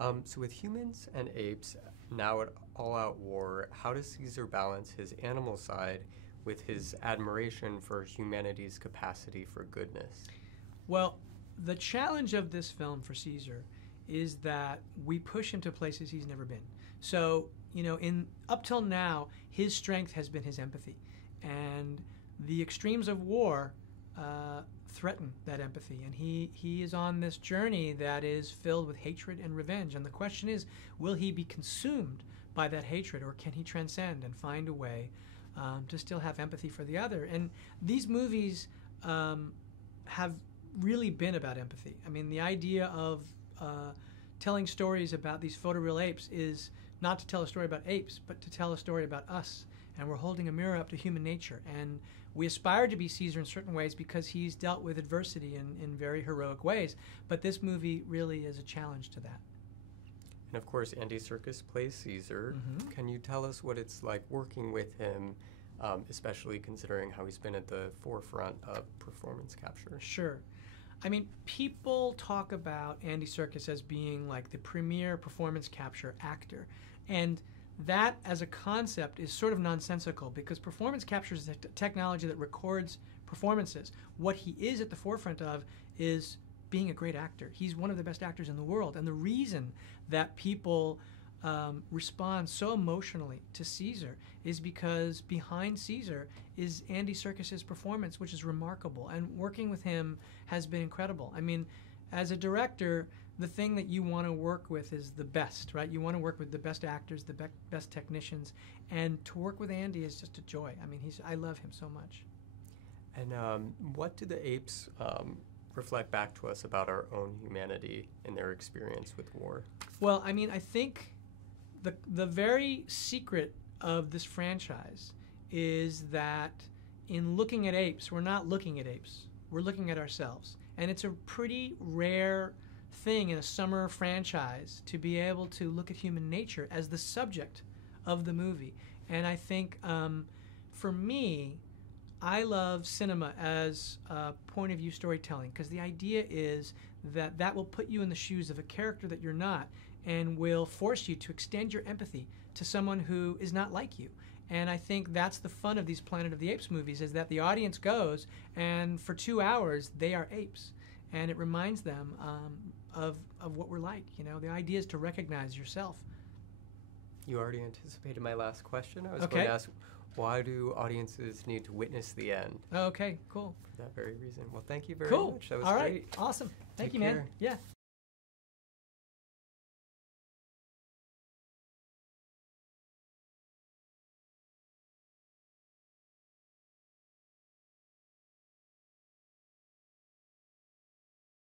So with humans and apes now at all-out war, how does Caesar balance his animal side with his admiration for humanity's capacity for goodness? Well, the challenge of this film for Caesar is that we push him to places he's never been. So, up till now, his strength has been his empathy. And the extremes of war threaten that empathy. And he is on this journey that is filled with hatred and revenge. And the question is, will he be consumed by that hatred, or can he transcend and find a way to still have empathy for the other? And these movies have really been about empathy. I mean, the idea of telling stories about these photoreal apes is not to tell a story about apes, but to tell a story about us. And we're holding a mirror up to human nature. And we aspire to be Caesar in certain ways because he's dealt with adversity in very heroic ways. But this movie really is a challenge to that. And of course, Andy Serkis plays Caesar. Mm-hmm. Can you tell us what it's like working with him, especially considering how he's been at the forefront of performance capture? Sure. I mean, people talk about Andy Serkis as being like the premier performance capture actor. And that as a concept is sort of nonsensical because performance capture is a technology that records performances. What he is at the forefront of is being a great actor. He's one of the best actors in the world. And the reason that people respond so emotionally to Caesar is because behind Caesar is Andy Serkis's performance, which is remarkable. And working with him has been incredible. I mean, as a director, the thing that you want to work with is the best, right? You want to work with the best actors, the best technicians, and to work with Andy is just a joy. I mean, I love him so much. And what do the apes reflect back to us about our own humanity in their experience with war? Well, I mean, I think the very secret of this franchise is that in looking at apes, we're not looking at apes. We're looking at ourselves. And it's a pretty rare thing in a summer franchise to be able to look at human nature as the subject of the movie. And I think for me, I love cinema as point of view storytelling because the idea is that will put you in the shoes of a character that you're not and will force you to extend your empathy to someone who is not like you. And I think that's the fun of these Planet of the Apes movies is that the audience goes and for 2 hours they are apes. And it reminds them of what we're like. The idea is to recognize yourself. You already anticipated my last question. I was going to ask, why do audiences need to witness the end? Okay, cool. For that very reason. Well, thank you very much. That was All great. right, awesome. Thank Take you, care. man. Yeah.